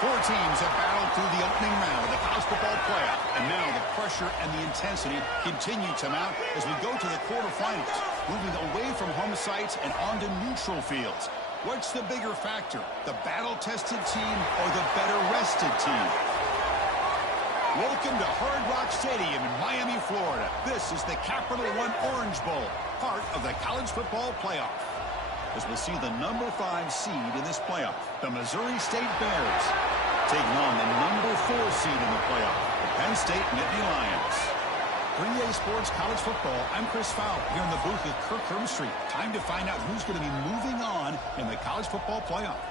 Four teams have battled through the opening round of the college football playoff, and now the pressure and the intensity continue to mount as we go to the quarterfinals, moving away from home sites and onto neutral fields. What's the bigger factor, the battle-tested team or the better-rested team? Welcome to Hard Rock Stadium in Miami, Florida. This is the Capital One Orange Bowl, part of the college football playoff. As we'll see the number 5 seed in this playoff, the Missouri State Bears, taking on the number 4 seed in the playoff, the Penn State Nittany Lions. For EA Sports College Football, I'm Chris Fowler here in the booth with Kirk Herbstreit. Time to find out who's going to be moving on in the college football playoff.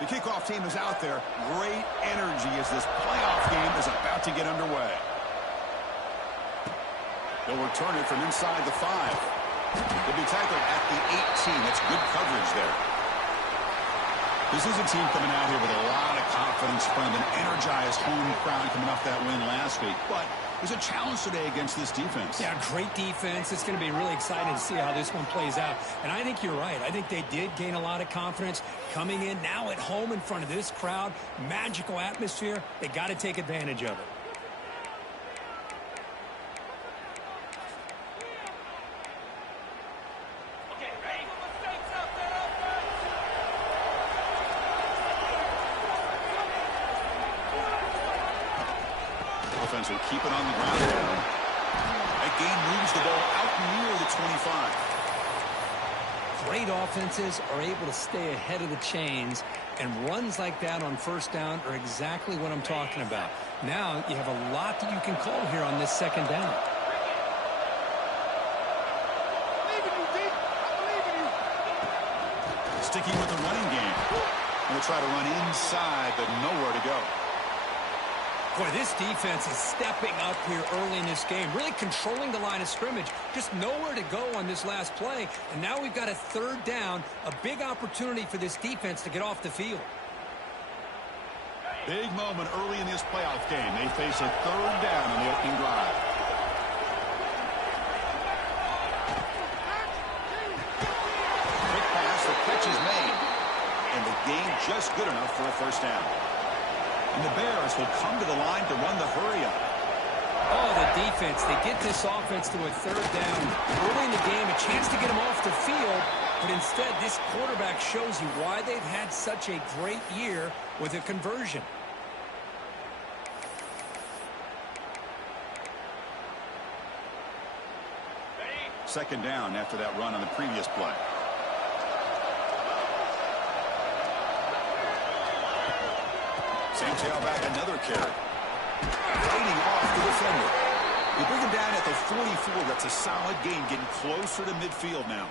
The kickoff team is out there. Great energy as this playoff game is about to get underway. They'll return it from inside the 5. They'll be tackled at the 18. That's good coverage there. This is a team coming out here with a lot of confidence from an energized home crowd coming off that win last week. But there's a challenge today against this defense. Yeah, great defense. It's going to be really exciting to see how this one plays out. And I think you're right. I think they did gain a lot of confidence coming in now at home in front of this crowd. Magical atmosphere. They got to take advantage of it. Offense will keep it on the ground now. That game moves the ball out near the 25. Great offenses are able to stay ahead of the chains, and runs like that on first down are exactly what I'm talking about. Now you have a lot that you can call here on this second down. Sticking with the running game. We'll try to run inside, but nowhere to go. Boy, this defense is stepping up here early in this game, really controlling the line of scrimmage. Just nowhere to go on this last play. And now we've got a third down, a big opportunity for this defense to get off the field. Big moment early in this playoff game. They face a third down on the opening drive. Quick pass, the catch is made. And the gain just good enough for a first down. And the Bears will come to the line to run the hurry-up. Oh, the defense. They get this offense to a third down. Early in the game, a chance to get them off the field. But instead, this quarterback shows you why they've had such a great year with a conversion. Second down after that run on the previous play. Same tailback, another carry. Fighting off the defender. You bring him down at the 44. That's a solid gain, getting closer to midfield now.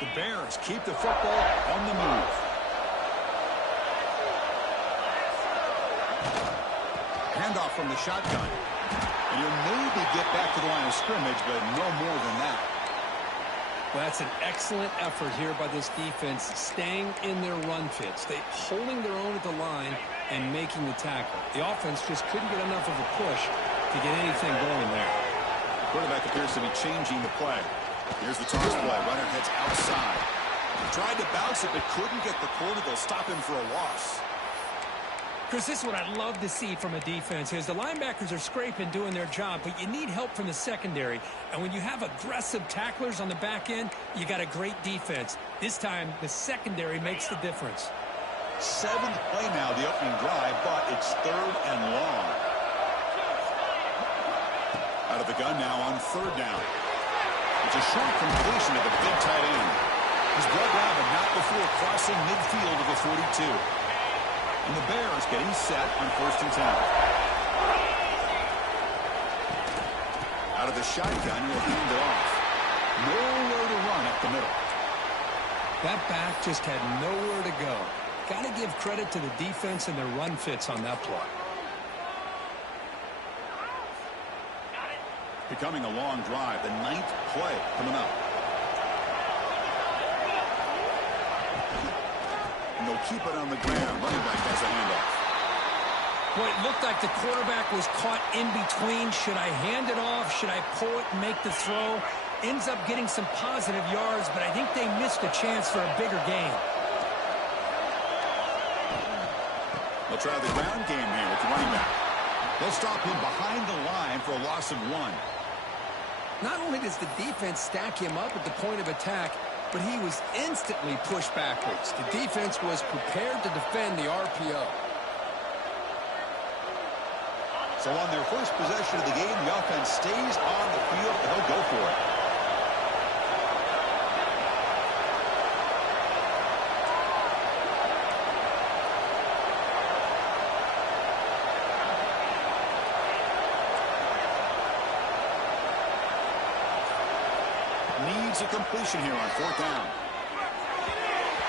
The Bears keep the football on the move. Handoff from the shotgun. And he'll maybe get back to the line of scrimmage, but no more than that. Well, that's an excellent effort here by this defense, staying in their run fits. They holding their own at the line and making the tackle. The offense just couldn't get enough of a push to get anything going there. The quarterback appears to be changing the play. Here's the toss play. Runner heads outside. Tried to bounce it, but couldn't get the corner. They'll stop him for a loss. Chris, this is what I love to see from a defense is the linebackers are scraping, doing their job, but you need help from the secondary. And when you have aggressive tacklers on the back end, you got a great defense. This time, the secondary makes the difference. 7th play now, the opening drive, but it's third and long. Out of the gun now on third down. It's a short completion of the big tight end. He's brought down, but not before crossing midfield of the 42. And the Bears getting set on 1st and 10. Out of the shotgun, he'll hand it off. Nowhere to run up the middle. That back just had nowhere to go. Got to give credit to the defense and their run fits on that play. Becoming a long drive, the 9th play coming up. And they'll keep it on the ground. Running back has a handoff. Boy, it looked like the quarterback was caught in between. Should I hand it off? Should I pull it and make the throw? Ends up getting some positive yards, but I think they missed a chance for a bigger gain. They'll try the ground game here with the running back. They'll stop him behind the line for a loss of 1. Not only does the defense stack him up at the point of attack, but he was instantly pushed backwards. The defense was prepared to defend the RPO. So on their first possession of the game, the offense stays on the field, and they'll go for it. Needs a completion here on 4th down.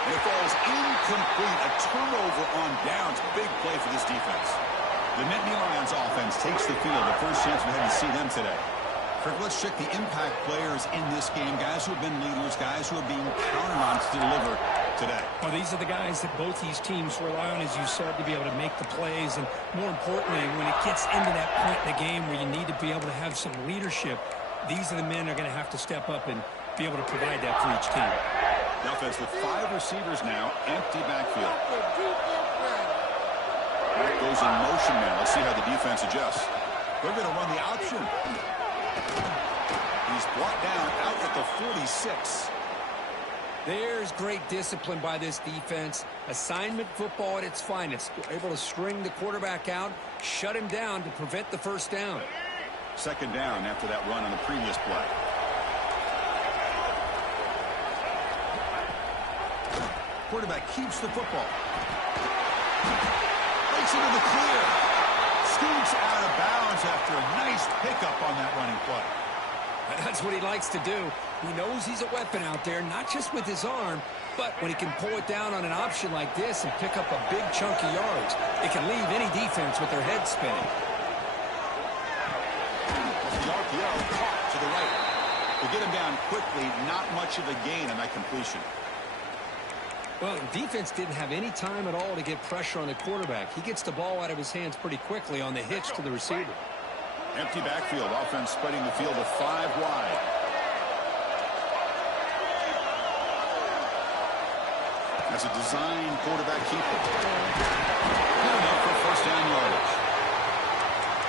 And it falls incomplete. A turnover on downs. Big play for this defense. The Nittany Lions offense takes the field. The first chance we had to see them today. Kirk, let's check the impact players in this game. Guys who have been leaders, guys who are being counted on to deliver today. Well, these are the guys that both these teams rely on, as you said, to be able to make the plays. And more importantly, when it gets into that point in the game where you need to be able to have some leadership, these are the men that are going to have to step up and be able to provide that for each team. The offense with 5 receivers now, empty backfield. That goes in motion now. Let's see how the defense adjusts. They're going to run the option. He's brought down out at the 46. There's great discipline by this defense. Assignment football at its finest. They're able to string the quarterback out, shut him down to prevent the first down. 2nd down after that run on the previous play. Quarterback keeps the football. Breaks into the clear. Scoots out of bounds after a nice pickup on that running play. That's what he likes to do. He knows he's a weapon out there, not just with his arm, but when he can pull it down on an option like this and pick up a big chunk of yards, it can leave any defense with their head spinning. The RPO caught to the right. To get him down quickly, not much of a gain on that completion. Well, the defense didn't have any time at all to get pressure on the quarterback. He gets the ball out of his hands pretty quickly on the hitch to the receiver. Empty backfield. Offense spreading the field to 5 wide. That's a design quarterback keeper. Good enough for 1st down yardage.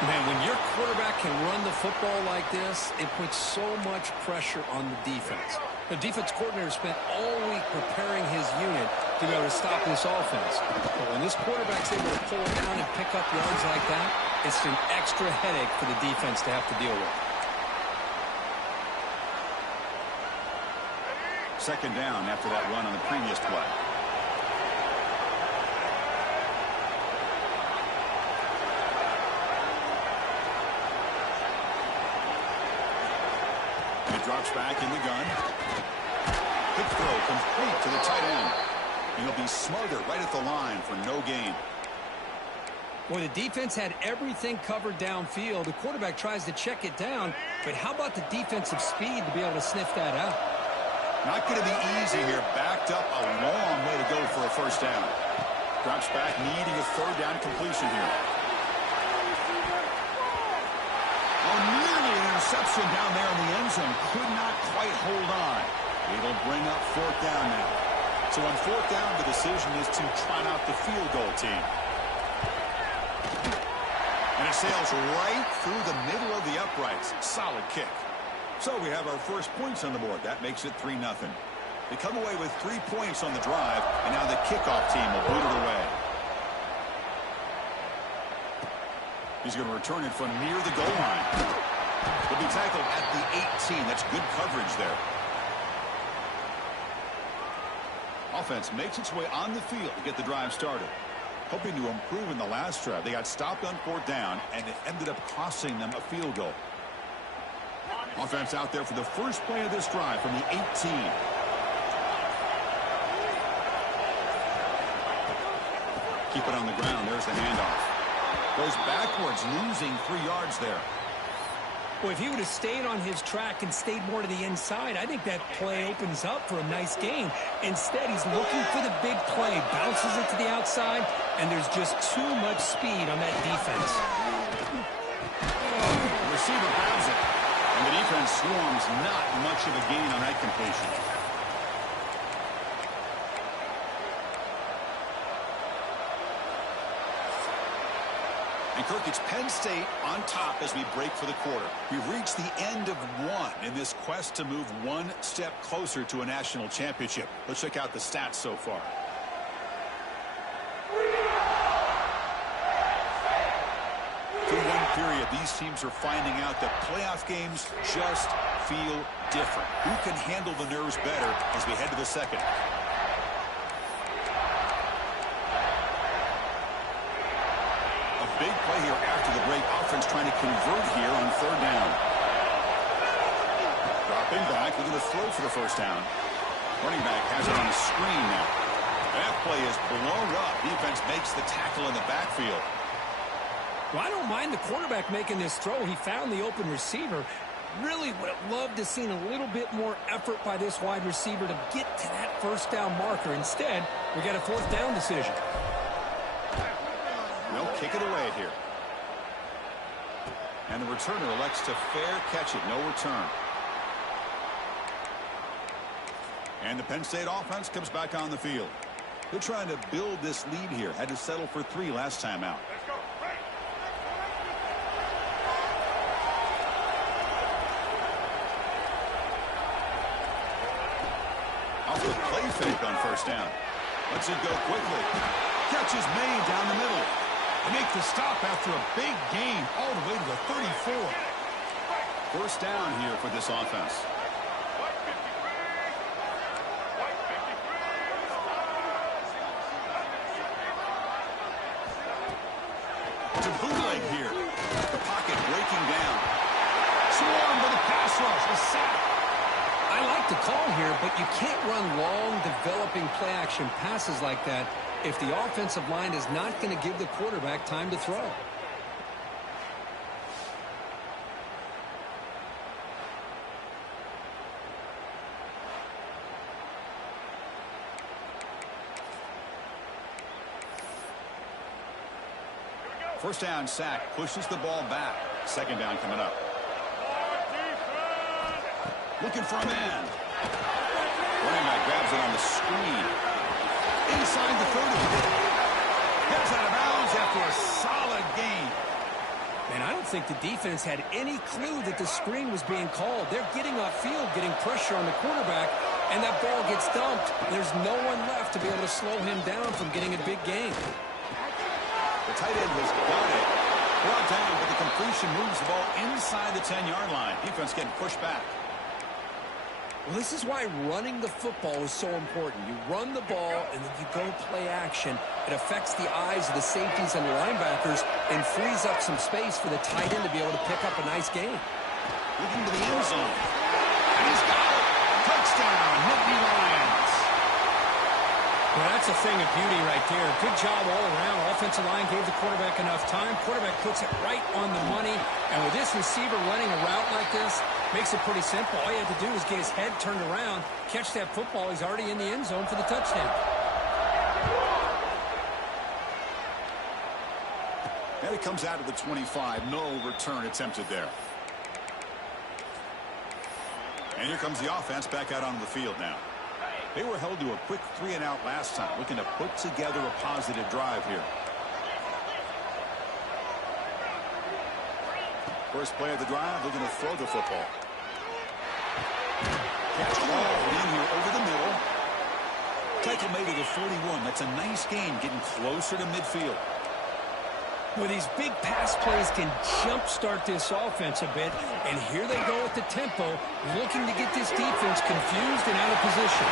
Man, when your quarterback can run the football like this, it puts so much pressure on the defense. The defense coordinator spent all week preparing his unit to be able to stop this offense. But when this quarterback's able to pull it down and pick up yards like that, it's an extra headache for the defense to have to deal with. 2nd down after that run on the previous play. He drops back in the gun. Quick throw complete to the tight end. And he'll be smothered right at the line for no gain. Boy, the defense had everything covered downfield. The quarterback tries to check it down, but how about the defensive speed to be able to sniff that out? Not going to be easy here. Backed up a long way to go for a 1st down. Drops back, needing a 3rd down completion here. Oh, nearly an interception down there in the end zone. Could not quite hold on. It'll bring up 4th down now. So on 4th down, the decision is to trot out the field goal team. And it sails right through the middle of the uprights. Solid kick. So we have our first points on the board. That makes it 3-0. They come away with 3 points on the drive, and now the kickoff team will boot it away. He's going to return it from near the goal line. He'll be tackled at the 18. That's good coverage there. Offense makes its way on the field to get the drive started. Hoping to improve in the last drive. They got stopped on 4th down, and it ended up costing them a field goal. Offense out there for the first play of this drive from the 18. Keep it on the ground. There's the handoff. Goes backwards, losing 3 yards there. Well, if he would have stayed on his track and stayed more to the inside, I think that play opens up for a nice gain. Instead, he's looking for the big play, bounces it to the outside, and there's just too much speed on that defense. The receiver grabs it, and the defense swarms. Not much of a gain on that completion. And Kirk, it's Penn State on top as we break for the quarter. We've reached the end of one in this quest to move one step closer to a national championship. Let's check out the stats so far. Through one period, these teams are finding out that playoff games just feel different. Who can handle the nerves better as we head to the second? Big play here after the break. Offense trying to convert here on third down. Dropping back, looking to throw for the first down. Running back has it on the screen now. That play is blown up. Defense makes the tackle in the backfield. Well, I don't mind the quarterback making this throw. He found the open receiver. Really would have loved to seen a little bit more effort by this wide receiver to get to that first down marker. Instead, we got a fourth down decision. They'll kick it away here. And the returner elects to fair catch it. No return. And the Penn State offense comes back on the field. They're trying to build this lead here. Had to settle for 3 last time out. Off the play fake on first down. Lets it go quickly. Catch is made down the middle. They make the stop after a big gain all the way to the 34. First down here for this offense. To bootleg here. The pocket breaking down. Swarmed by the pass rush. A sack. I like the call here, but you can't run long, developing play-action passes like that if the offensive line is not going to give the quarterback time to throw. First down sack pushes the ball back. Second down coming up. Looking for a man. Running back grabs it on the screen. Inside the 30. Gets out of bounds after a solid gain. Man, I don't think the defense had any clue that the screen was being called. They're getting upfield, getting pressure on the quarterback, and that ball gets dumped. There's no one left to be able to slow him down from getting a big gain. The tight end has got it. Brought down, but the completion moves the ball inside the 10-yard line. Defense getting pushed back. Well, this is why running the football is so important. You run the ball, and then you go play action. It affects the eyes of the safeties and the linebackers and frees up some space for the tight end to be able to pick up a nice gain. Looking to the end zone. And he's got it. Touchdown, Nittany Lions. Well, that's a thing of beauty right there. Good job all around. Offensive line gave the quarterback enough time. Quarterback puts it right on the money. And with this receiver running a route like this, makes it pretty simple. All you have to do is get his head turned around, catch that football. He's already in the end zone for the touchdown. And it comes out of the 25. No return attempted there. And here comes the offense back out onto the field now. They were held to a quick 3-and-out last time, looking to put together a positive drive here. First play of the drive, looking to throw the football. Catch ball in here over the middle. Tackle made to the 41. That's a nice gain, getting closer to midfield. Well, these big pass plays can jumpstart this offense a bit, and here they go at the tempo, looking to get this defense confused and out of position.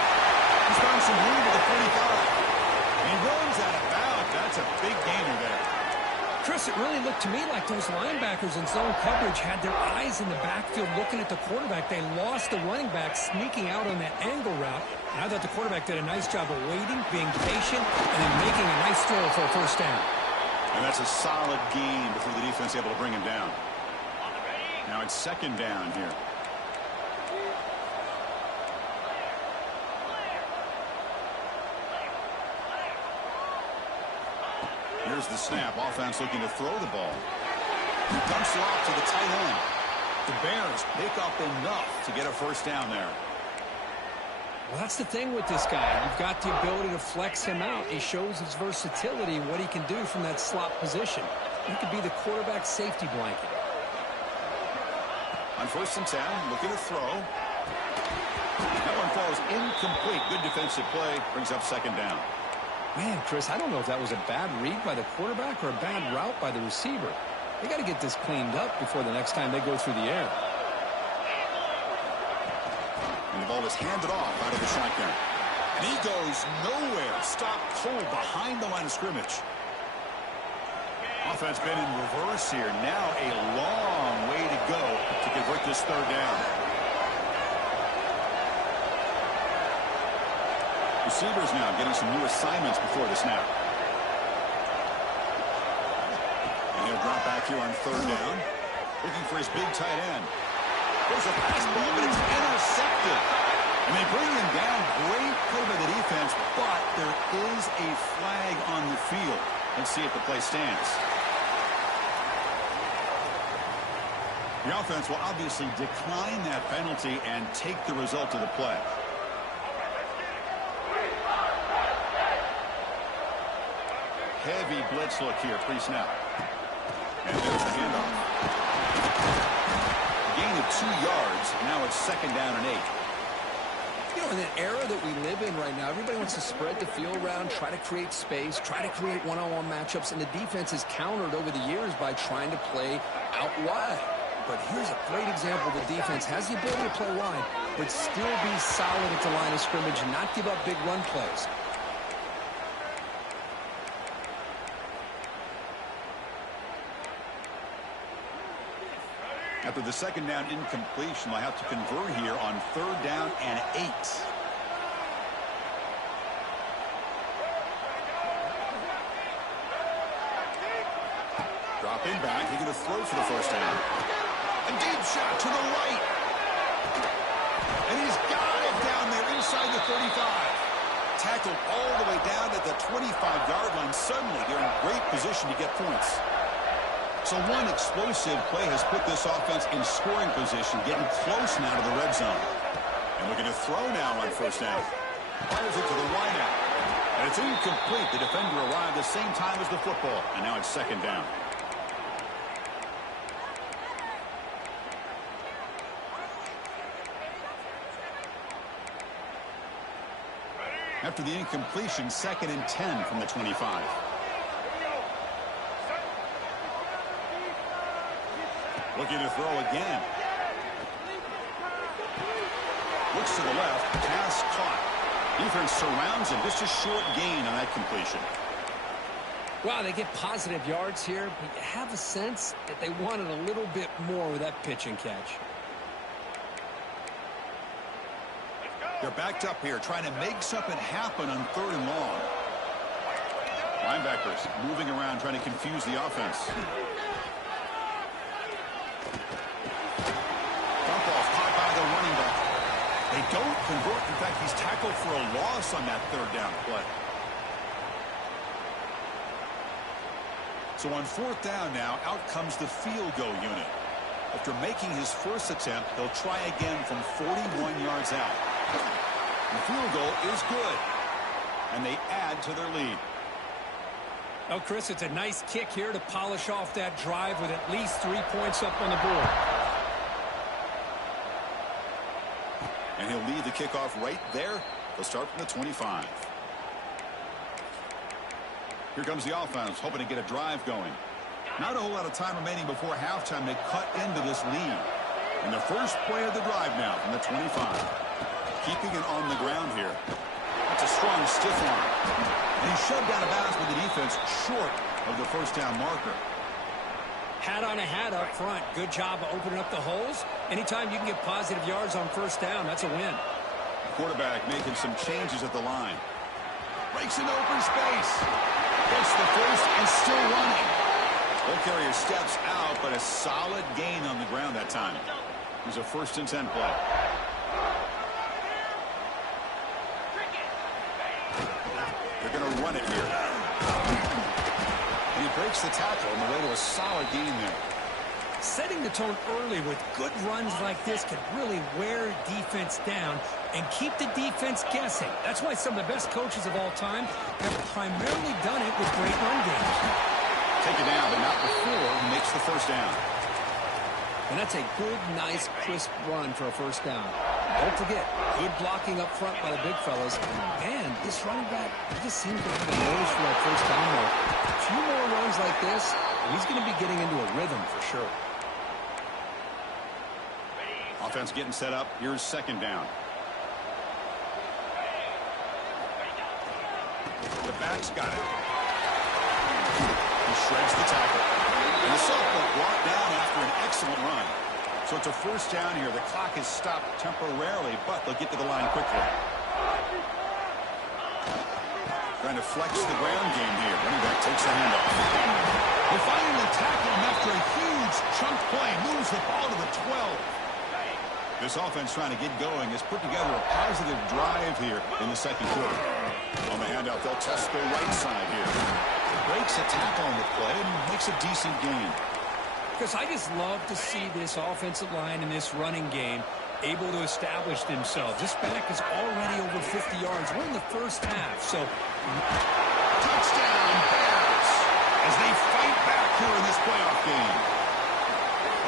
He's found some room to the 45. He runs out of bounds. That's a big gainer there. Chris, it really looked to me like those linebackers in zone coverage had their eyes in the backfield looking at the quarterback. They lost the running back sneaking out on that angle route. And I thought the quarterback did a nice job of waiting, being patient, and then making a nice throw for a first down. And that's a solid gain before the defense able to bring him down. Now it's second down here. Here's the snap. Offense looking to throw the ball. He dumps it off to the tight end. The Bears pick up enough to get a first down there. Well, that's the thing with this guy. You've got the ability to flex him out. He shows his versatility and what he can do from that slot position. He could be the quarterback safety blanket. On 1st and 10, looking to throw. That one falls incomplete. Good defensive play. Brings up second down. Man, Chris, I don't know if that was a bad read by the quarterback or a bad route by the receiver. They got to get this cleaned up before the next time they go through the air. And the ball is handed off out of the shotgun. And he goes nowhere. Stopped cold behind the line of scrimmage. Offense been in reverse here. Now a long way to go to convert this third down. Receivers now getting some new assignments before the snap. And he'll drop back here on third down. Looking for his big tight end. There's a pass ball, but it's intercepted. And they bring him down. Great play by the defense, but there is a flag on the field. Let's see if the play stands. The offense will obviously decline that penalty and take the result of the play. Heavy blitz look here, pre-snap. And there's the handoff. A gain of 2 yards. Now it's second down and 8. You know, in an era that we live in right now, everybody wants to spread the field around, try to create space, try to create one-on-one matchups, and the defense has countered over the years by trying to play out wide. But here's a great example. The defense has the ability to play wide, but still be solid at the line of scrimmage and not give up big run plays. After the second down incompletion, they'll have to convert here on third down and 8. Drop in back. He's going to throw for the first down. A deep shot to the right. And he's got it down there inside the 35. Tackled all the way down at the 25-yard line. Suddenly, they're in great position to get points. So one explosive play has put this offense in scoring position, getting close now to the red zone. And looking to throw now on first down. Fires it to the wideout. And it's incomplete. The defender arrived the same time as the football. And now it's second down. After the incompletion, second and 10 from the 25. Looking to throw again. Looks to the left. Pass caught. Defense surrounds him. Just a short gain on that completion. Wow, they get positive yards here, but you have a sense that they wanted a little bit more with that pitch and catch. They're backed up here, trying to make something happen on third and long. Linebackers moving around, trying to confuse the offense. Dump off caught by the running back. They don't convert. In fact, he's tackled for a loss on that third down play. So on fourth down now, out comes the field goal unit. After making his first attempt, they'll try again from 41 yards out. The field goal is good, and they add to their lead. Oh, Chris, it's a nice kick here to polish off that drive with at least 3 points up on the board. And he'll lead the kickoff right there. They'll start from the 25. Here comes the offense, hoping to get a drive going. Not a whole lot of time remaining before halftime to cut into this lead. And the first play of the drive now from the 25. Keeping it on the ground here. That's a strong stiff arm. And he shoved out of bounds with the defense short of the first down marker. Hat on a hat up front. Good job of opening up the holes. Anytime you can get positive yards on first down, that's a win. Quarterback making some changes at the line. Breaks into open space. Gets the first and still running. Ball carrier steps out, but a solid gain on the ground that time. It was a 1st and 10 play. They're going to run it here. And he breaks the tackle on the way to a solid gain there. Setting the tone early with good runs like this can really wear defense down and keep the defense guessing. That's why some of the best coaches of all time have primarily done it with great run games. Take it down, but not before he makes the 1st down. And that's a good, nice, crisp run for a 1st down. Don't forget, good blocking up front by the big fellas. And this running back just seems to have a nose for that 1st down mark. A few more runs like this, and he's going to be getting into a rhythm for sure. Offense getting set up. Here's 2nd down. The back's got it. He shreds the tackle. And the sophomore brought down after an excellent run. So it's a 1st down here. The clock is stopped temporarily, but they'll get to the line quickly. Trying to flex the ground game here. Running back takes the handoff. They finally tackle him after a huge chunk play. Moves the ball to the 12. This offense trying to get going has put together a positive drive here in the 2nd quarter. On the handoff, they'll test the right side here. Breaks a tackle on the play and makes a decent gain. Because I just love to see this offensive line in this running game able to establish themselves. This back is already over 50 yards. We're in the 1st half, so touchdown Bears as they fight back here in this playoff game.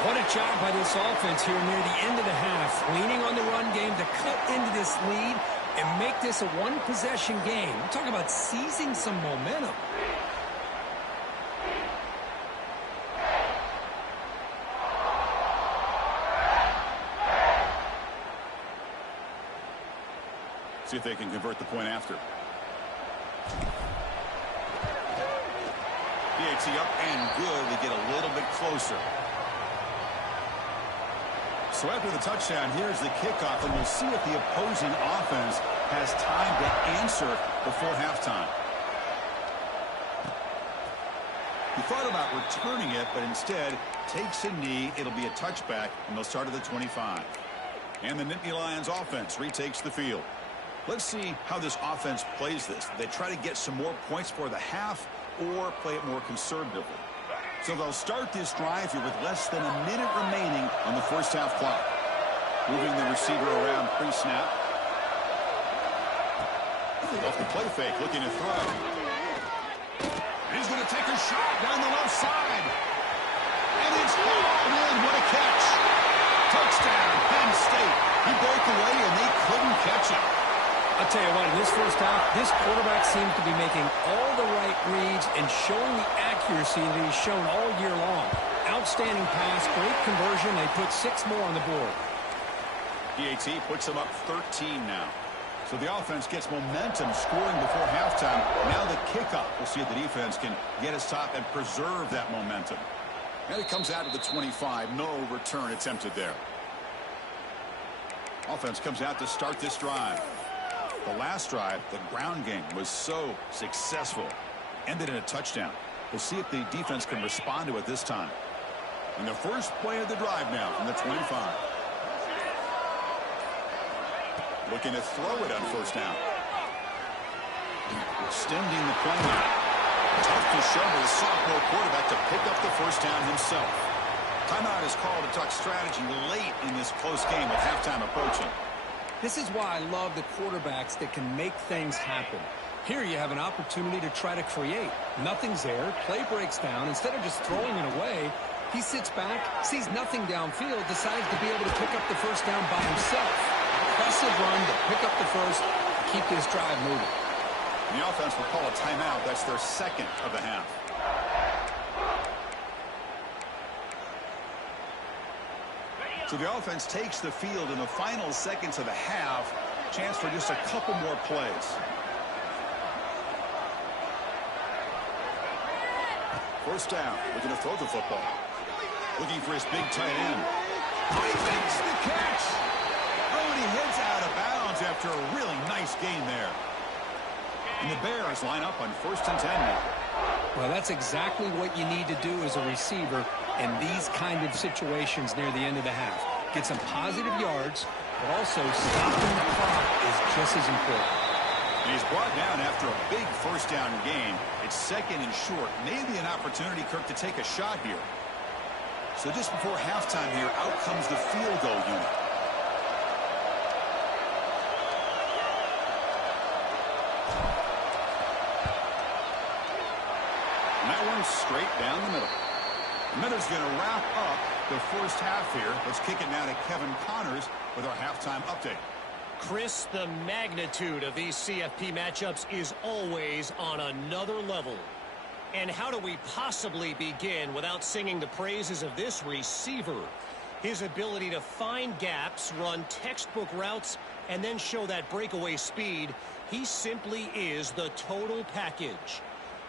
What a job by this offense here near the end of the half, leaning on the run game to cut into this lead and make this a 1-possession game. We're talking about seizing some momentum. See if they can convert the point after. PAT up and good to get a little bit closer. So after the touchdown, here's the kickoff, and we'll see if the opposing offense has time to answer before halftime. He thought about returning it, but instead takes a knee. It'll be a touchback, and they'll start at the 25. And the Nittany Lions offense retakes the field. Let's see how this offense plays this. They try to get some more points for the half or play it more conservatively. So they'll start this drive here with less than a minute remaining on the 1st half clock. Moving the receiver around pre-snap. Off the play fake, looking to throw. He's going to take a shot down the left side. And it's hauled in. What a catch. Touchdown, Penn State. He broke away and they couldn't catch him. I'll tell you what, in this 1st half, this quarterback seems to be making all the right reads and showing the accuracy that he's shown all year long. Outstanding pass, great conversion. They put 6 more on the board. PAT puts them up 13 now. So the offense gets momentum scoring before halftime. Now the kickoff. We'll see if the defense can get a stop and preserve that momentum. And it comes out to the 25. No return attempted there. Offense comes out to start this drive. The last drive, the ground game was so successful. Ended in a touchdown. We'll see if the defense can respond to it this time. And the first play of the drive now from the 25. Looking to throw it on 1st down. Extending the play now. Tough to show the sophomore quarterback to pick up the 1st down himself. Timeout is called to talk strategy late in this close game with halftime approaching. This is why I love the quarterbacks that can make things happen. Here you have an opportunity to try to create. Nothing's there. Play breaks down. Instead of just throwing it away, he sits back, sees nothing downfield, decides to be able to pick up the 1st down by himself. Impressive run to pick up the 1st, keep this drive moving. The offense will call a timeout. That's their 2nd of the half. So the offense takes the field in the final seconds of the half. Chance for just a couple more plays. First down. Looking to throw the football. Looking for his big tight end. Oh, he makes the catch. Oh, and he heads out of bounds after a really nice gain there. And the Bears line up on 1st and 10 now. Well, that's exactly what you need to do as a receiver in these kind of situations near the end of the half. Get some positive yards, but also stopping the clock is just as important. And he's brought down after a big first down gain. It's second and short. Maybe an opportunity, Kirk, to take a shot here. So just before halftime here, out comes the field goal unit. And that one's straight down the middle. The minute's going to wrap up the first half here. Let's kick it now to Kevin Connors with our halftime update. Chris, the magnitude of these CFP matchups is always on another level. And how do we possibly begin without singing the praises of this receiver? His ability to find gaps, run textbook routes, and then show that breakaway speed. He simply is the total package.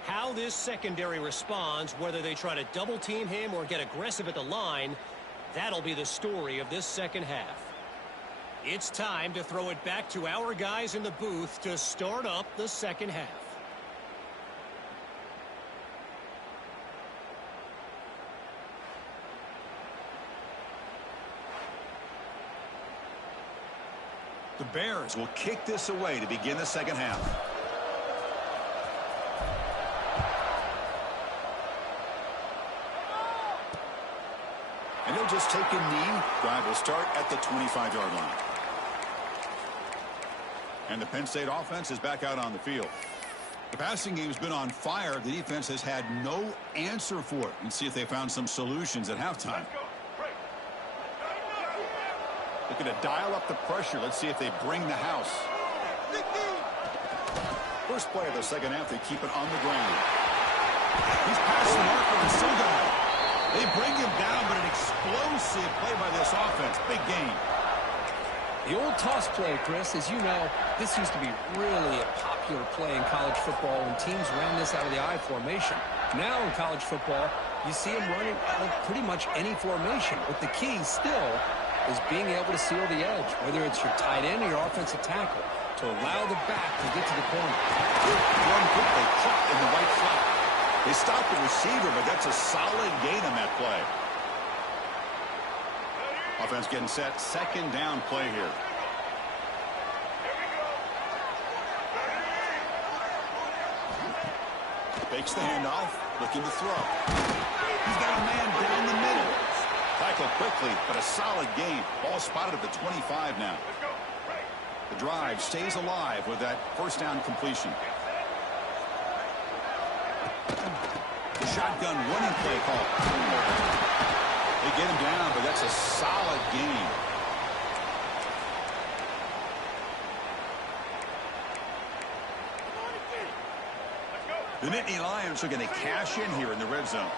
How this secondary responds, whether they try to double team him or get aggressive at the line, that'll be the story of this second half. It's time to throw it back to our guys in the booth to start up the second half. The Bears will kick this away to begin the second half. And he'll just take a knee. Drive will start at the 25-yard line. And the Penn State offense is back out on the field. The passing game's been on fire. The defense has had no answer for it. Let's see if they found some solutions at halftime. Looking to dial up the pressure. Let's see if they bring the house. First play of the second half, they keep it on the ground. He's past the marker and still going. They bring him down, but an explosive play by this offense. Big gain. The old toss play, Chris, as you know, this used to be really a popular play in college football when teams ran this out of the I formation. Now in college football, you see them running out of pretty much any formation. But the key still is being able to seal the edge, whether it's your tight end or your offensive tackle, to allow the back to get to the corner. One quickly cut in the right flat. They stopped the receiver, but that's a solid gain on that play. Offense getting set. Second down play here. Fakes the handoff. Looking to throw. He's got a man down the middle. Tackle quickly, but a solid gain. Ball spotted at the 25 now. The drive stays alive with that first down completion. The shotgun running play call. They get him down, but that's a solid gain. The Nittany Lions are going to cash in here in the red zone.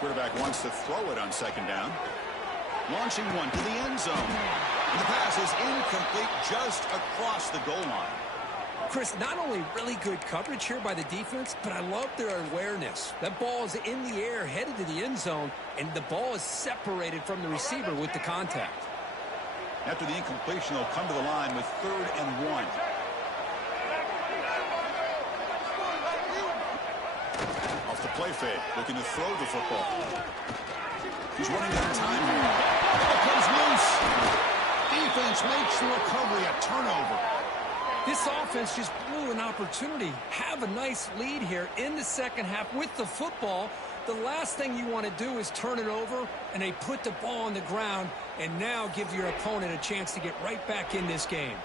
Quarterback wants to throw it on second down. Launching one to the end zone. And the pass is incomplete just across the goal line. Chris, not only really good coverage here by the defense, but I love their awareness. That ball is in the air, headed to the end zone, and the ball is separated from the receiver with the contact. After the incompletion, they'll come to the line with 3rd and 1. Off the play fake, looking to throw the football. He's running out of time here. Ball comes loose. Defense makes the recovery, a turnover. This offense just blew an opportunity. Have a nice lead here in the second half with the football. The last thing you want to do is turn it over, and they put the ball on the ground and now give your opponent a chance to get right back in this game.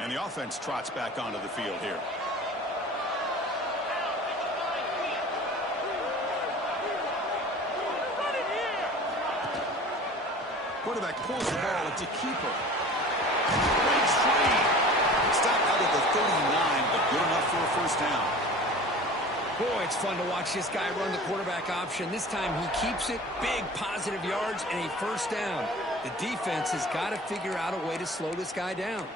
And the offense trots back onto the field here. Quarterback pulls the ball. It's a keeper. Breaks free. Stopped out of the 39, but good enough for a first down. Boy, it's fun to watch this guy run the quarterback option. This time he keeps it. Big positive yards and a first down. The defense has got to figure out a way to slow this guy down.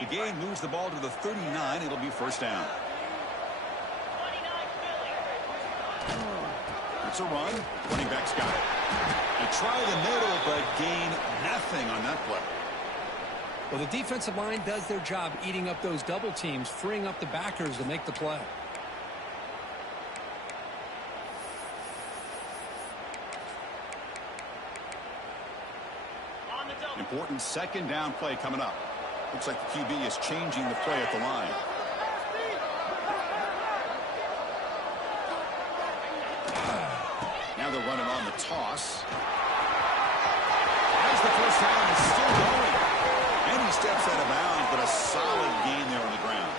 The gain moves the ball to the 39. It'll be first down. It's a run. Running back's got it. They try the middle, but gain nothing on that play. Well, the defensive line does their job eating up those double teams, freeing up the backers to make the play. Important second down play coming up. Looks like the QB is changing the play at the line. Now they're running on the toss. As the first down is still going. And he steps out of bounds, but a solid gain there on the ground.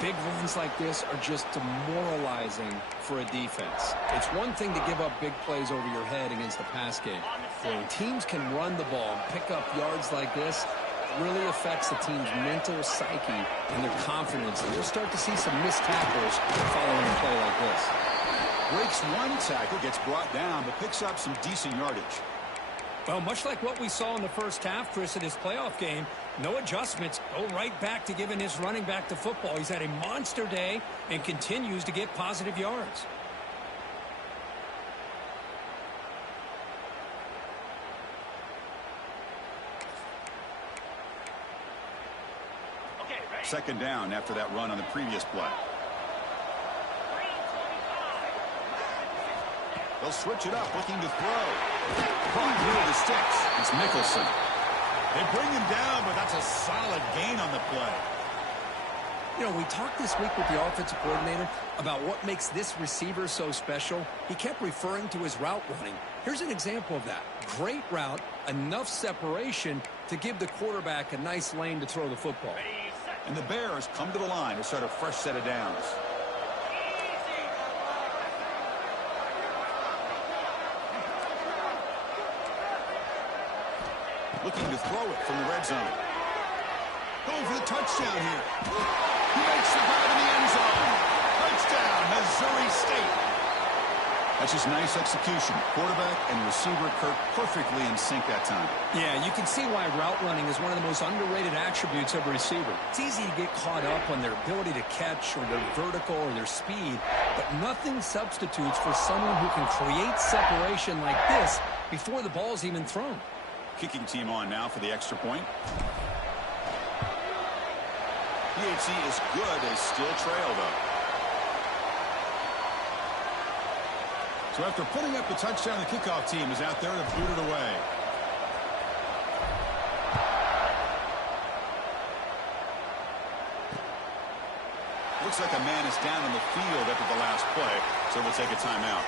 Big runs like this are just demoralizing for a defense. It's one thing to give up big plays over your head against the pass game. When teams can run the ball and pick up yards like this, it really affects the team's mental psyche and their confidence. And you'll start to see some missed tackles following a play like this. Breaks one tackle, gets brought down, but picks up some decent yardage. Well, much like what we saw in the first half, Chris, in his playoff game, no adjustments, go right back to giving his running back the football. He's had a monster day and continues to get positive yards. Second down after that run on the previous play. They'll switch it up, looking to throw. Caught near the sticks. It's Mickelson. They bring him down, but that's a solid gain on the play. You know, we talked this week with the offensive coordinator about what makes this receiver so special. He kept referring to his route running. Here's an example of that. Great route, enough separation to give the quarterback a nice lane to throw the football. And the Bears come to the line to start a fresh set of downs. Looking to throw it from the red zone. Going for the touchdown here. He makes the grab in the end zone. Touchdown, Missouri State. That's just nice execution. Quarterback and receiver Kirk perfectly in sync that time. Yeah, you can see why route running is one of the most underrated attributes of a receiver. It's easy to get caught up on their ability to catch or their vertical or their speed, but nothing substitutes for someone who can create separation like this before the ball's even thrown. Kicking team on now for the extra point. PHC is good. They still trail, though. So after putting up the touchdown, the kickoff team is out there to boot it away. Looks like a man is down on the field after the last play, so we'll take a timeout.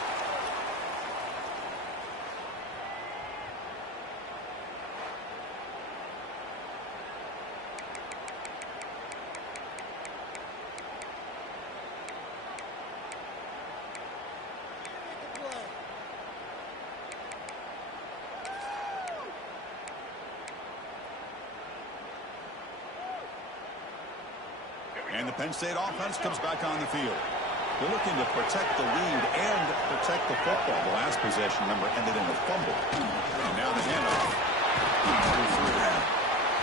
And the Penn State offense comes back on the field. They're looking to protect the lead and protect the football. The last possession, remember, ended in a fumble. And now the handoff.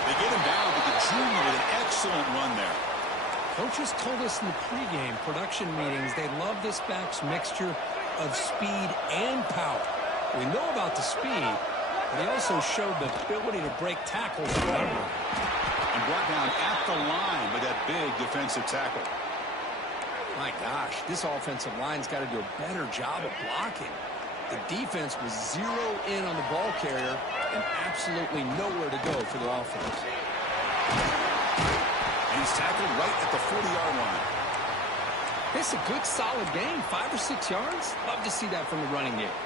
They get him down, but the junior with an excellent run there. Coaches told us in the pregame production meetings they love this back's mixture of speed and power. We know about the speed, but he also showed the ability to break tackles. And brought down at the line with that big defensive tackle. My gosh, this offensive line's got to do a better job of blocking. The defense was zero in on the ball carrier and absolutely nowhere to go for the offense. And he's tackled right at the 40-yard line. It's a good, solid game, 5 or 6 yards. Love to see that from the running game.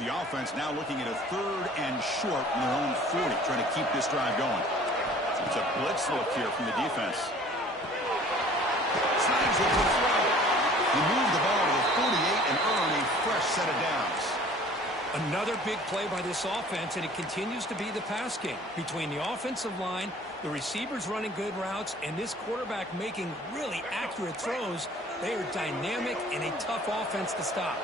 The offense now looking at a 3rd and short in their own 40, trying to keep this drive going. It's a blitz look here from the defense. Snags it for throw. He moved the ball to the 48 and earned a fresh set of downs. Another big play by this offense, and it continues to be the pass game. Between the offensive line, the receivers running good routes, and this quarterback making really accurate throws, they are dynamic and a tough offense to stop.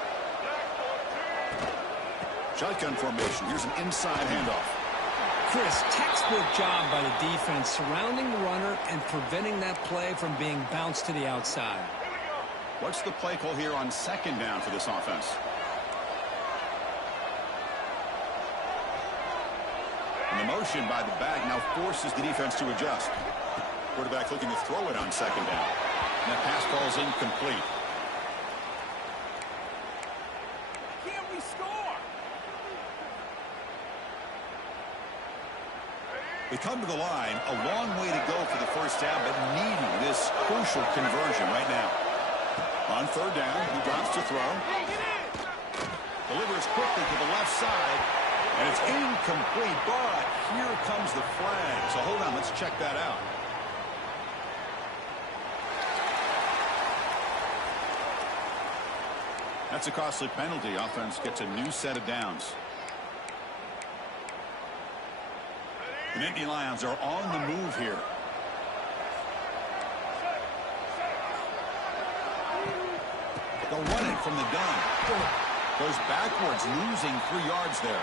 Shotgun formation. Here's an inside handoff. Chris, textbook job by the defense surrounding the runner and preventing that play from being bounced to the outside. What's the play call here on second down for this offense? And the motion by the back now forces the defense to adjust. Quarterback looking to throw it on second down. And that pass ball is incomplete. Can't we score? They come to the line, a long way to go for the first down, but needing this crucial conversion right now. On third down, he drops to throw. Delivers quickly to the left side, and it's incomplete, but here comes the flag. So hold on, let's check that out. That's a costly penalty. Offense gets a new set of downs. The Nittany Lions are on the move here. They'll run it from the gun. Goes backwards, losing 3 yards there.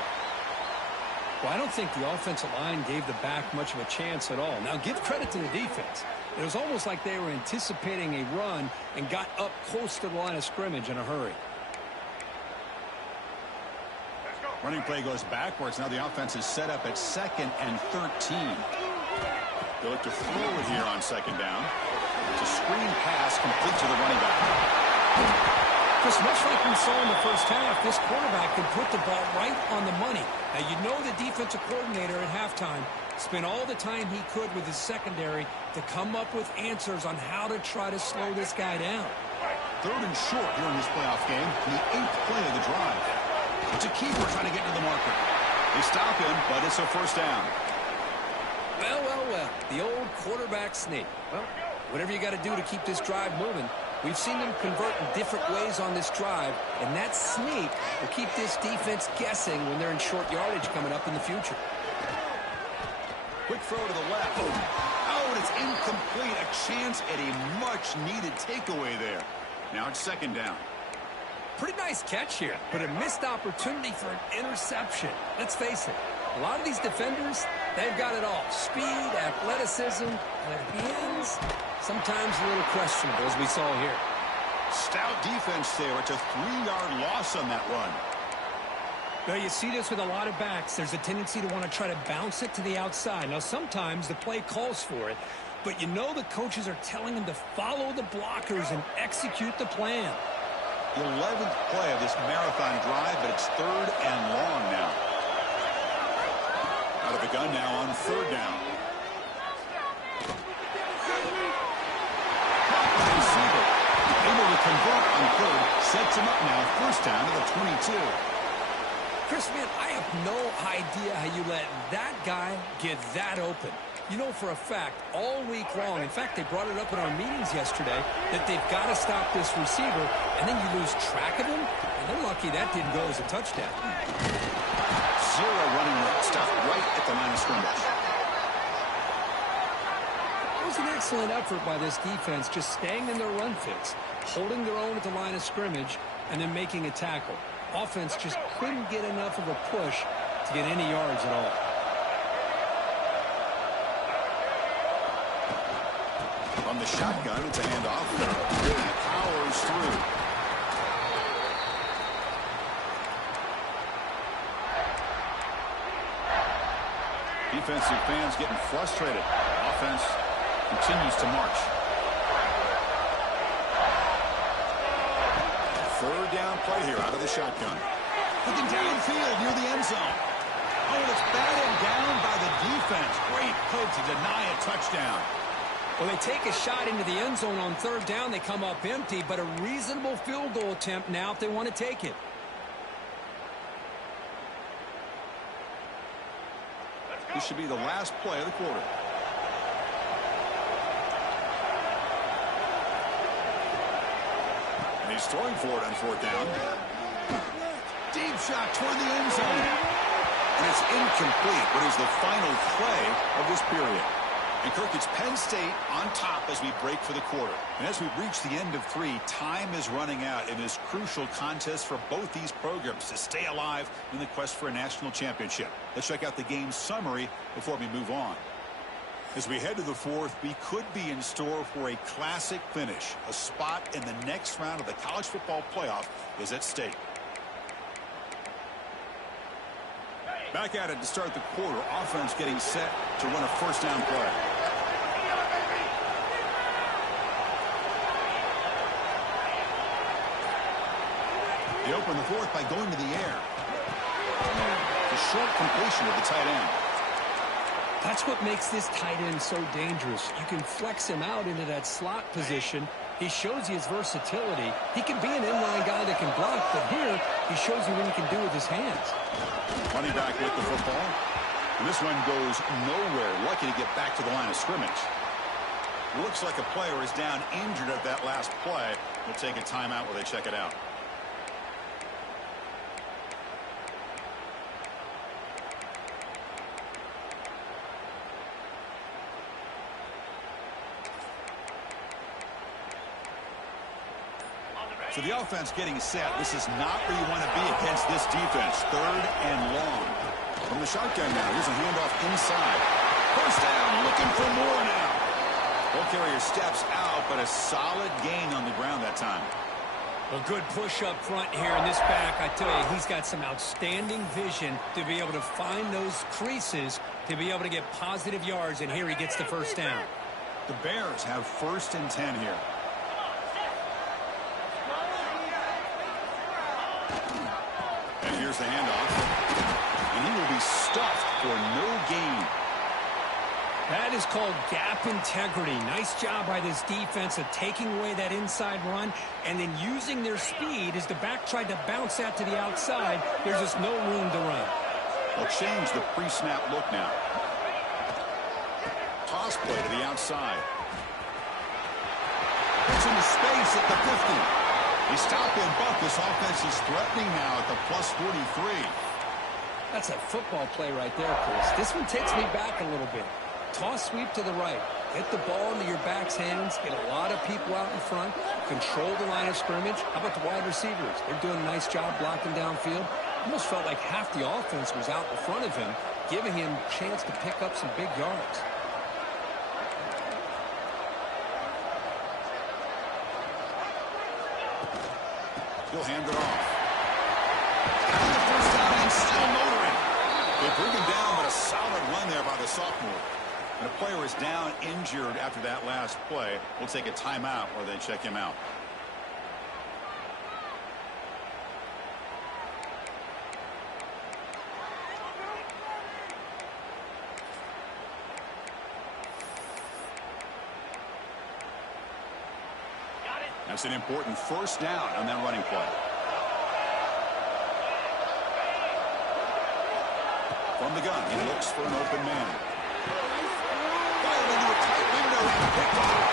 Well, I don't think the offensive line gave the back much of a chance at all. Now, give credit to the defense. It was almost like they were anticipating a run and got up close to the line of scrimmage in a hurry. Running play goes backwards. Now the offense is set up at 2nd and 13. They look to throw it here on second down. It's a screen pass complete to the running back. Just much like we saw in the first half, this quarterback could put the ball right on the money. Now, you know the defensive coordinator at halftime spent all the time he could with his secondary to come up with answers on how to try to slow this guy down. 3rd and short here in this playoff game. The 8th play of the drive. It's a keeper trying to get to the marker. They stop him, but it's a first down. Well, well, well. The old quarterback sneak. Well, whatever you got to do to keep this drive moving. We've seen them convert in different ways on this drive, and that sneak will keep this defense guessing when they're in short yardage coming up in the future. Quick throw to the left. Oh, and it's incomplete. A chance at a much-needed takeaway there. Now it's second down. Pretty nice catch here, but a missed opportunity for an interception. Let's face it, a lot of these defenders, they've got it all. Speed, athleticism, but hands, sometimes a little questionable, as we saw here. Stout defense there. It's a 3-yard loss on that run. Well, you see this with a lot of backs. There's a tendency to want to try to bounce it to the outside. Now, sometimes the play calls for it, but you know the coaches are telling them to follow the blockers and execute the plan. The 11th play of this marathon drive, but it's 3rd and long now. Out of the gun now on 3rd down. Receiver able to convert on 3rd. Sets him up now. First down to the 22. Chris, man, I have no idea how you let that guy get that open. You know for a fact, all week long, in fact, they brought it up in our meetings yesterday, that they've got to stop this receiver, and then you lose track of him, and they're lucky that didn't go as a touchdown. 0 running route, stopped right at the line of scrimmage. It was an excellent effort by this defense, just staying in their run fits, holding their own at the line of scrimmage, and then making a tackle. Offense just couldn't get enough of a push to get any yards at all. On the shotgun, it's a handoff. He powers through. Defensive fans getting frustrated. Offense continues to march. 3rd down play here out of the shotgun. Looking downfield near the end zone. Oh, and it's batted down by the defense. Great play to deny a touchdown. Well, they take a shot into the end zone on 3rd down. They come up empty, but a reasonable field goal attempt now if they want to take it. This should be the last play of the quarter. And he's throwing for it on 4th down. Deep shot toward the end zone. And it's incomplete, but is the final play of this period. And Kirk, it's Penn State on top as we break for the quarter. And as we reach the end of 3, time is running out in this crucial contest for both these programs to stay alive in the quest for a national championship. Let's check out the game summary before we move on. As we head to the 4th, we could be in store for a classic finish. A spot in the next round of the college football playoff is at stake. Back at it to start the quarter. Offense getting set to run a first down play. They open the 4th by going to the air. A short completion of the tight end. That's what makes this tight end so dangerous. You can flex him out into that slot position. He shows you his versatility. He can be an inline guy that can block, but here he shows you what he can do with his hands. Running back with the football. And this one goes nowhere. Lucky to get back to the line of scrimmage. Looks like a player is down injured at that last play. We'll take a timeout while they check it out. So the offense getting set. This is not where you want to be against this defense. 3rd and long. From the shotgun now. Here's a handoff inside. First down, looking for more now. Ball carrier steps out, but a solid gain on the ground that time. A good push up front here in this back. I tell you, he's got some outstanding vision to be able to find those creases, to be able to get positive yards, and here he gets the first down. The Bears have 1st and 10 here. And here's the handoff. And he will be stuffed for no gain. That is called gap integrity. Nice job by this defense of taking away that inside run and then using their speed as the back tried to bounce that to the outside. There's just no room to run. They'll change the pre-snap look now. Toss play to the outside. It's into space at the 50. They stop in, but this offense is threatening now at the plus 43. That's a football play right there, Chris. This one takes me back a little bit. Toss sweep to the right. Get the ball into your back's hands. Get a lot of people out in front. Control the line of scrimmage. How about the wide receivers? They're doing a nice job blocking downfield. Almost felt like half the offense was out in front of him, giving him a chance to pick up some big yards. He'll hand it off. And the first down and still motoring. They bring him down, but a solid run there by the sophomore. And a player is down injured after that last play. We'll take a timeout while they check him out. That's an important first down on that running play. From the gun, he looks for an open man. Fired into a tight window and picked off.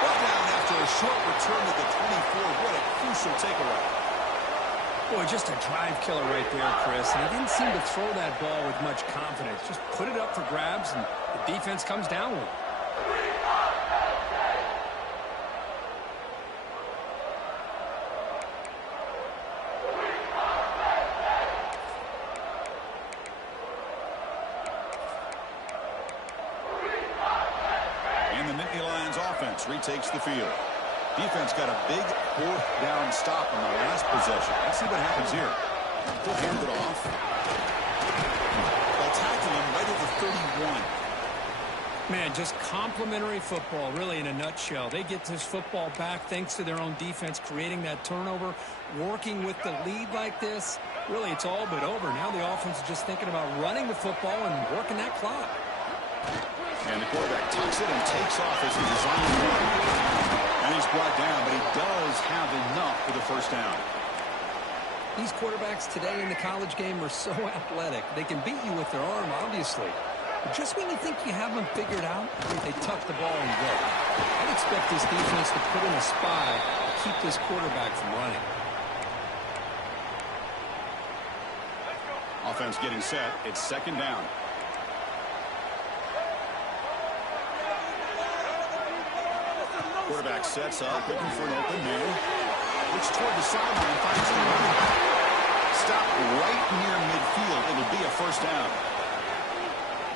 Brought down after a short return to the 24. What a crucial takeaway. Boy, just a drive killer right there, Chris. And he didn't seem to throw that ball with much confidence. Just put it up for grabs, and the defense comes down with it. Retakes the field. Defense got a big 4th down stop on the last possession. Let's see what happens here. He'll hand it off. They'll tackle him right at the 31. Man, just complimentary football, really, in a nutshell. They get this football back thanks to their own defense, creating that turnover, working with the lead like this. Really, it's all but over. Now the offense is just thinking about running the football and working that clock. And the quarterback tucks it and takes off as he designed to run. And he's brought down, but he does have enough for the first down. These quarterbacks today in the college game are so athletic. They can beat you with their arm, obviously. But just when you think you have them figured out, they tuck the ball and go. I'd expect this defense to put in a spy to keep this quarterback from running. Offense getting set. It's 2nd down. Quarterback sets up, looking for an open man. Looks toward the sideline, finds the running back. Stop right near midfield. It'll be a first down.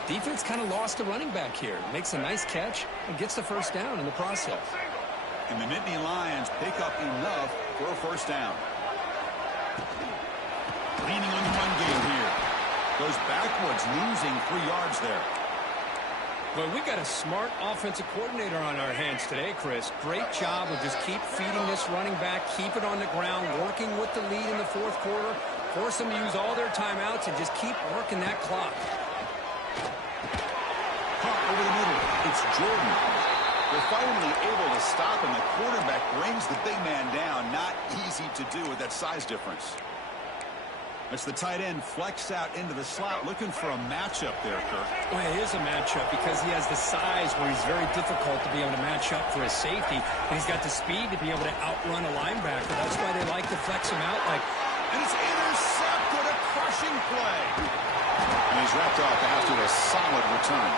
Defense kind of lost a running back here. Makes a nice catch and gets the first down in the process. And the Nittany Lions pick up enough for a first down. Leaning on the run game here. Goes backwards, losing 3 yards there. Well, we got a smart offensive coordinator on our hands today, Chris. Great job of just keep feeding this running back, keep it on the ground, working with the lead in the fourth quarter, force them to use all their timeouts, and just keep working that clock. Caught over the middle. It's Jordan. They're finally able to stop him. The quarterback brings the big man down. Not easy to do with that size difference. It's the tight end flexed out into the slot, looking for a matchup there, Kirk. Well, it is a matchup because he has the size where he's very difficult to be able to match up for his safety. And he's got the speed to be able to outrun a linebacker. That's why they like to flex him out like. And it's intercepted, a crushing play. And he's wrapped up after a solid return.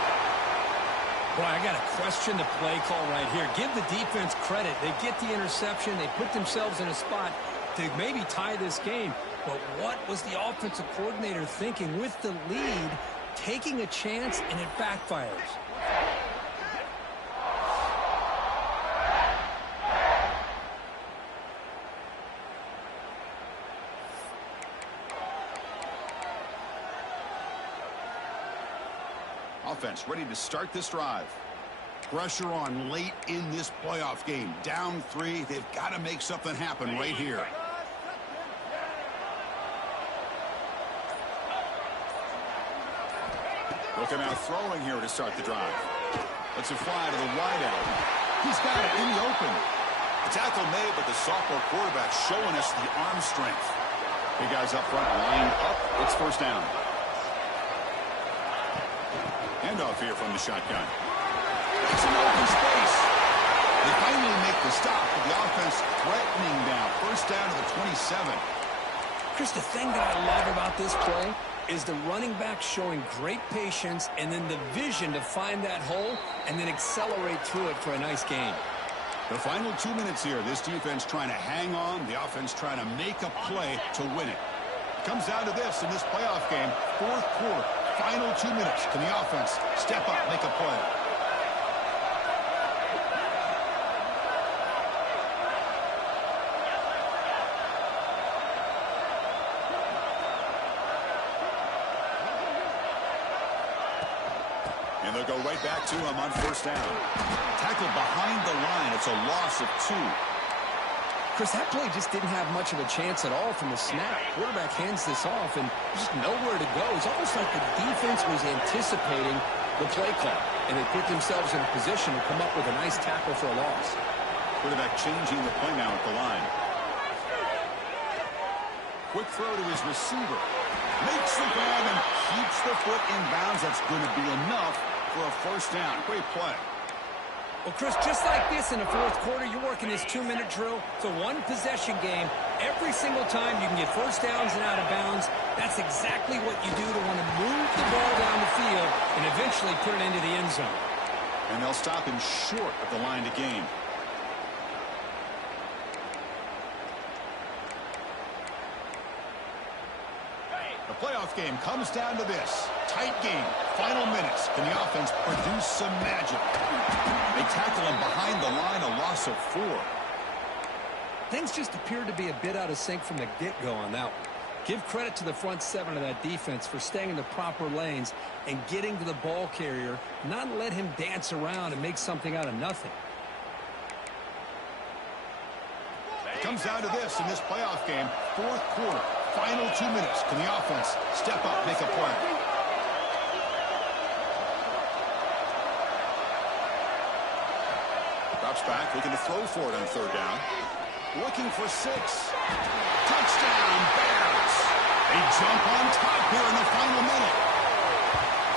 Boy, I got to question the play call right here. Give the defense credit. They get the interception. They put themselves in a spot to maybe tie this game. But what was the offensive coordinator thinking with the lead, taking a chance, and it backfires? Offense ready to start this drive. Pressure on late in this playoff game. Down 3. They've got to make something happen right here. Looking out throwing here to start the drive. Let's it fly to the wideout. He's got it in the open. The tackle made, but the sophomore quarterback showing us the arm strength. Big guys up front, lined up. It's first down. Handoff here from the shotgun. It's an open space. They finally make the stop, with the offense threatening down. First down to the 27. Chris, the thing that I love about this play is the running back showing great patience and then the vision to find that hole and then accelerate through it for a nice gain. The final 2 minutes here. This defense trying to hang on. The offense trying to make a play to win it. It comes down to this in this playoff game. Fourth quarter. Final 2 minutes. Can the offense step up, make a play? And they'll go right back to him on first down. Tackled behind the line. It's a loss of 2. Chris, that play just didn't have much of a chance at all from the snap. Quarterback hands this off, and just nowhere to go. It's almost like the defense was anticipating the play call, and they put themselves in a position to come up with a nice tackle for a loss. Quarterback changing the play now at the line. Quick throw to his receiver. Makes the grab and keeps the foot in bounds. That's going to be enough for a first down. Great play. Well, Chris, just like this in the fourth quarter, you're working this 2-minute drill. It's a one-possession game. Every single time you can get first downs and out of bounds. That's exactly what you do to want to move the ball down the field and eventually put it into the end zone. And they'll stop him short of the line to gain. The playoff game comes down to this. Tight game. Final minutes. Can the offense produce some magic? They tackle him behind the line, a loss of 4. Things just appeared to be a bit out of sync from the get-go on that one. Give credit to the front 7 of that defense for staying in the proper lanes and getting to the ball carrier, not let him dance around and make something out of nothing. It comes down to this in this playoff game. Fourth quarter. Final 2 minutes. Can the offense step up, make a play? Drops back, looking to throw for it on third down. Looking for 6. Touchdown, Bears. They jump on top here in the final minute.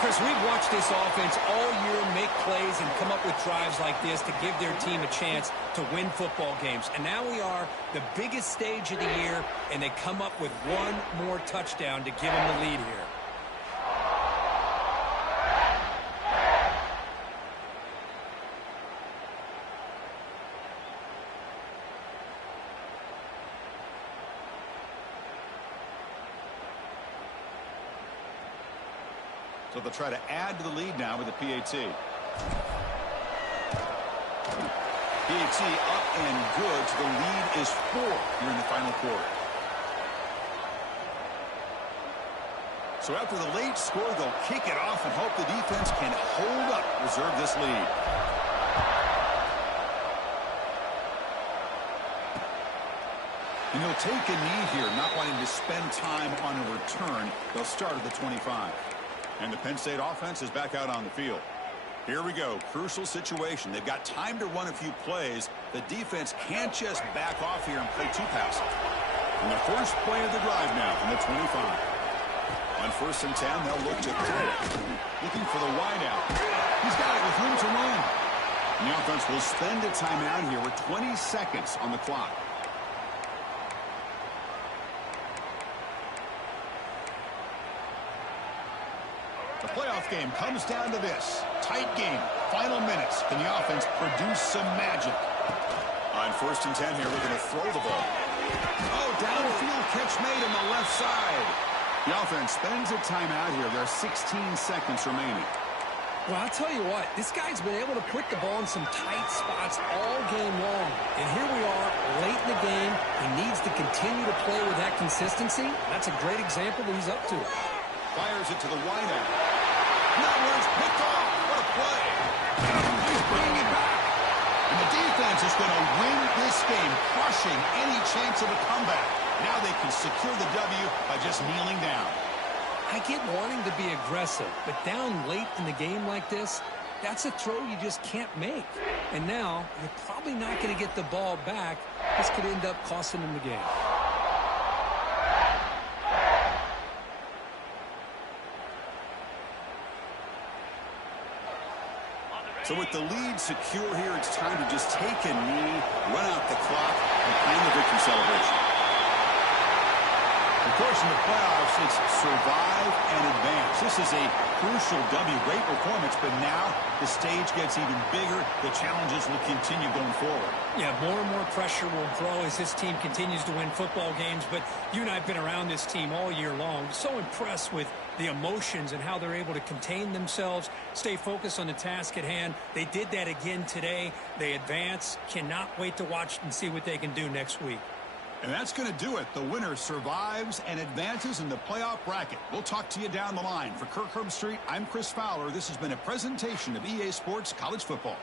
Chris, we've watched this offense all year make plays and come up with drives like this to give their team a chance to win football games. And now we are the biggest stage of the year, and they come up with one more touchdown to give them the lead here. So they'll try to add to the lead now with the PAT. PAT up and good. So the lead is 4 here in the final quarter. So after the late score, they'll kick it off and hope the defense can hold up, reserve this lead. And he'll take a knee here, not wanting to spend time on a return. They'll start at the 25. And the Penn State offense is back out on the field. Here we go. Crucial situation. They've got time to run a few plays. The defense can't just back off here and play too passive. And the first play of the drive now from the 25. On 1st and 10, they'll look to throw it. Looking for the wideout. He's got it with room to run. And the offense will spend a timeout here with 20 seconds on the clock. The playoff game comes down to this. Tight game. Final minutes. Can the offense produce some magic? On 1st and 10 here, we're going to throw the ball. Oh, downfield catch made on the left side. The offense spends a timeout here. There are 16 seconds remaining. Well, I'll tell you what, this guy's been able to put the ball in some tight spots all game long. And here we are, late in the game. He needs to continue to play with that consistency. That's a great example that he's up to. Fires it to the wideout. That one's picked off. What a play. He's bringing it back. And the defense is going to win this game, crushing any chance of a comeback. Now they can secure the W by just kneeling down. I get wanting to be aggressive, but down late in the game like this, that's a throw you just can't make. And now you're probably not going to get the ball back. This could end up costing them the game. So with the lead secure here, it's time to just take a knee, run out the clock, and plan the victory celebration. Of course, in the playoffs, it's survive and advance. This is a crucial W. Great performance, but now the stage gets even bigger. The challenges will continue going forward. Yeah, more and more pressure will grow as this team continues to win football games, but you and I have been around this team all year long. So impressed with the emotions and how they're able to contain themselves, stay focused on the task at hand. They did that again today. They advance. Cannot wait to watch and see what they can do next week. And that's going to do it. The winner survives and advances in the playoff bracket. We'll talk to you down the line. For Kirk Herbstreit, I'm Chris Fowler. This has been a presentation of EA Sports College Football.